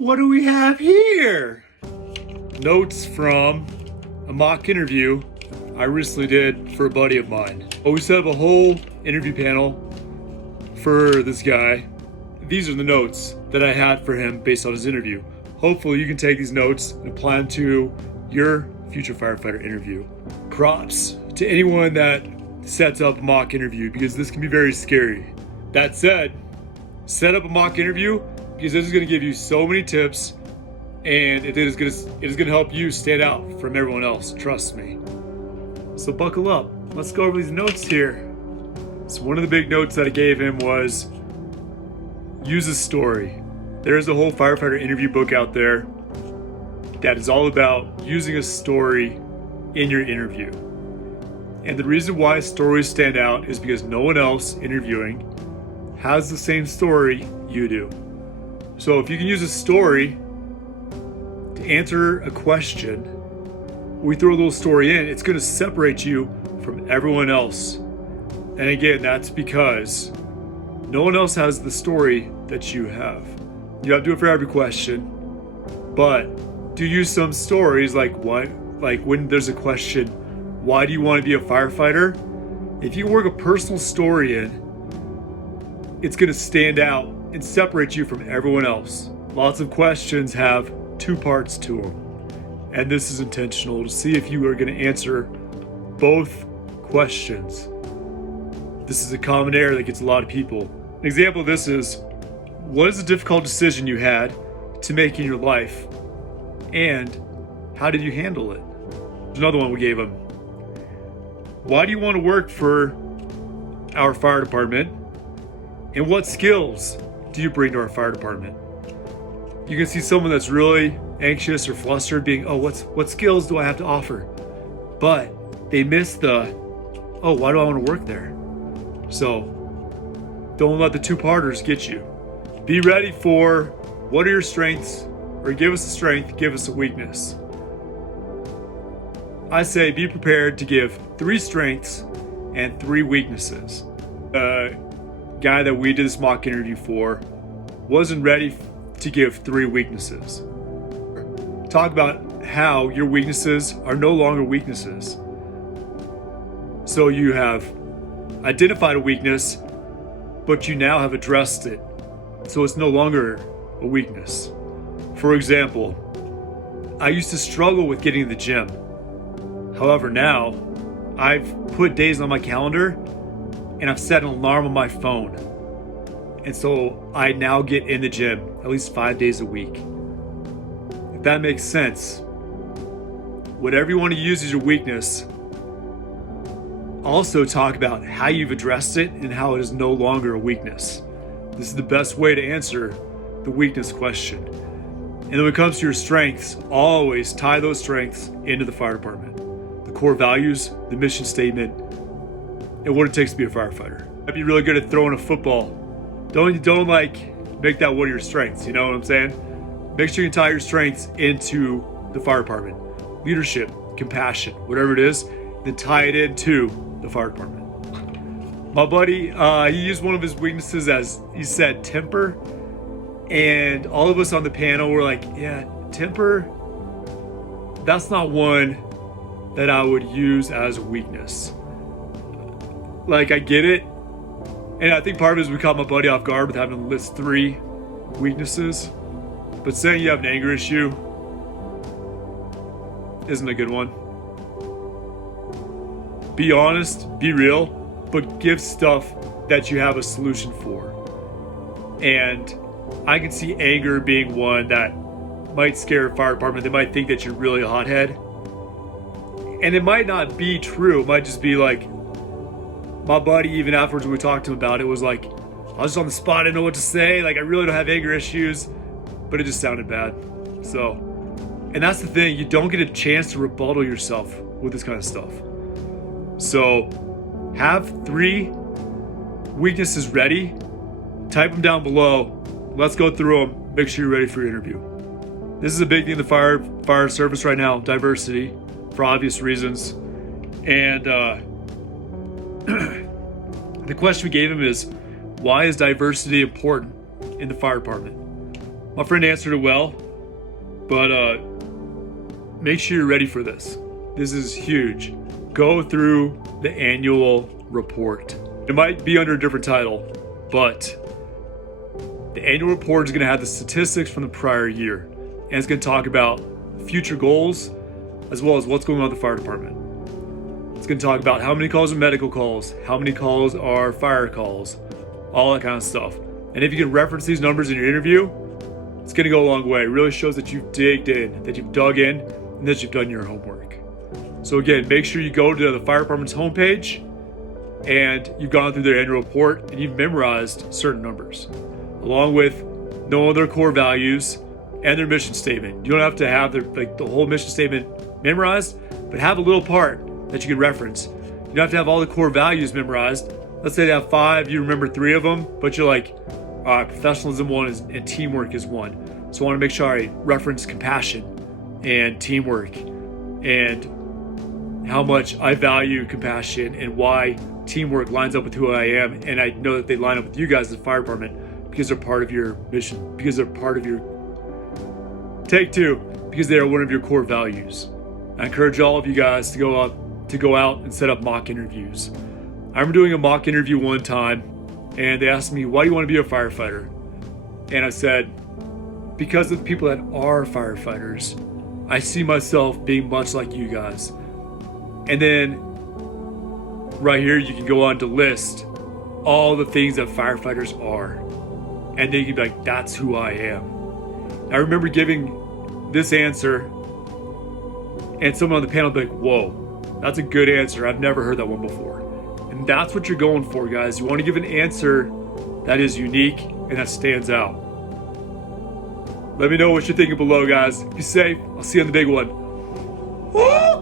What do we have here? Notes from a mock interview I recently did for a buddy of mine. We set up a whole interview panel for this guy. These are the notes that I had for him based on his interview. Hopefully you can take these notes and apply them to your future firefighter interview. Props to anyone that sets up a mock interview because this can be very scary. That said, set up a mock interview because this is going to give you so many tips and it is going to help you stand out from everyone else. Trust me. So buckle up. Let's go over these notes here. So one of the big notes that I gave him was use a story. There's a whole firefighter interview book out there that is all about using a story in your interview. And the reason why stories stand out is because no one else interviewing has the same story you do. So if you can use a story to answer a question, we throw a little story in, it's going to separate you from everyone else. And again, that's because no one else has the story that you have. You have to do it for every question, but do use some stories like when there's a question, why do you want to be a firefighter? If you work a personal story in, it's going to stand out and separate you from everyone else. Lots of questions have two parts to them, and this is intentional to see if you are going to answer both questions. This is a common error that gets a lot of people. An example of this is, what is a difficult decision you had to make in your life, and how did you handle it? There's another one we gave them. Why do you want to work for our fire department, and what skills do you bring to our fire department? You can see someone that's really anxious or flustered being, what skills do I have to offer? But they miss the, why do I want to work there? So don't let the two-parters get you. Be ready for what are your strengths, or give us a strength, give us a weakness. I say be prepared to give 3 strengths and 3 weaknesses. Guy that we did this mock interview for wasn't ready to give 3 weaknesses. Talk about how your weaknesses are no longer weaknesses. So you have identified a weakness, but you now have addressed it. So it's no longer a weakness. For example, I used to struggle with getting to the gym. However, now I've put days on my calendar and I've set an alarm on my phone. And so I now get in the gym at least 5 days a week. If that makes sense, whatever you want to use as your weakness, also talk about how you've addressed it and how it is no longer a weakness. This is the best way to answer the weakness question. And when it comes to your strengths, always tie those strengths into the fire department. The core values, the mission statement, and what it takes to be a firefighter. I'd be really good at throwing a football. Don't make that one of your strengths, you know what I'm saying? Make sure you tie your strengths into the fire department. Leadership, compassion, whatever it is, then tie it into the fire department. My buddy, he used one of his weaknesses as, he said, temper. And all of us on the panel were like, yeah, temper, that's not one that I would use as a weakness. Like, I get it. And I think part of it is we caught my buddy off guard with having to list 3 weaknesses. But saying you have an anger issue isn't a good one. Be honest, be real, but give stuff that you have a solution for. And I can see anger being one that might scare a fire department. They might think that you're really a hothead. And it might not be true. It might just be like, my buddy, even afterwards when we talked to him about it, was like, I was just on the spot, I didn't know what to say. Like, I really don't have anger issues, but it just sounded bad. So, and that's the thing, you don't get a chance to rebuttal yourself with this kind of stuff. So, have 3 weaknesses ready, type them down below, let's go through them, make sure you're ready for your interview. This is a big thing in the fire service right now, diversity, for obvious reasons. And the question we gave him is, why is diversity important in the fire department? My friend answered it well, but make sure you're ready for this. This is huge. Go through the annual report. It might be under a different title, but the annual report is going to have the statistics from the prior year, and it's going to talk about future goals as well as what's going on with the fire department. It's going to talk about how many calls are medical calls, how many calls are fire calls, all that kind of stuff. And if you can reference these numbers in your interview, it's going to go a long way. It really shows that you've digged in, that you've dug in, and that you've done your homework. So again, make sure you go to the fire department's homepage and you've gone through their annual report and you've memorized certain numbers, along with knowing their core values and their mission statement. You don't have to have the whole mission statement memorized, but have a little part that you can reference. You don't have to have all the core values memorized. Let's say they have 5, you remember 3 of them, but you're like, professionalism one is, and teamwork is one. So I want to make sure I reference compassion and teamwork and how much I value compassion and why teamwork lines up with who I am. And I know that they line up with you guys as a fire department because they're part of your mission, because they're part of your take 2, because they are one of your core values. I encourage all of you guys to go out and set up mock interviews. I remember doing a mock interview one time, and they asked me, why do you want to be a firefighter? And I said, because of the people that are firefighters, I see myself being much like you guys. And then right here, you can go on to list all the things that firefighters are. And then you can be like, that's who I am. I remember giving this answer, and someone on the panel would be like, whoa, that's a good answer. I've never heard that one before. And that's what you're going for, guys. You want to give an answer that is unique and that stands out. Let me know what you're thinking below, guys. Be safe. I'll see you on the big one. Woo!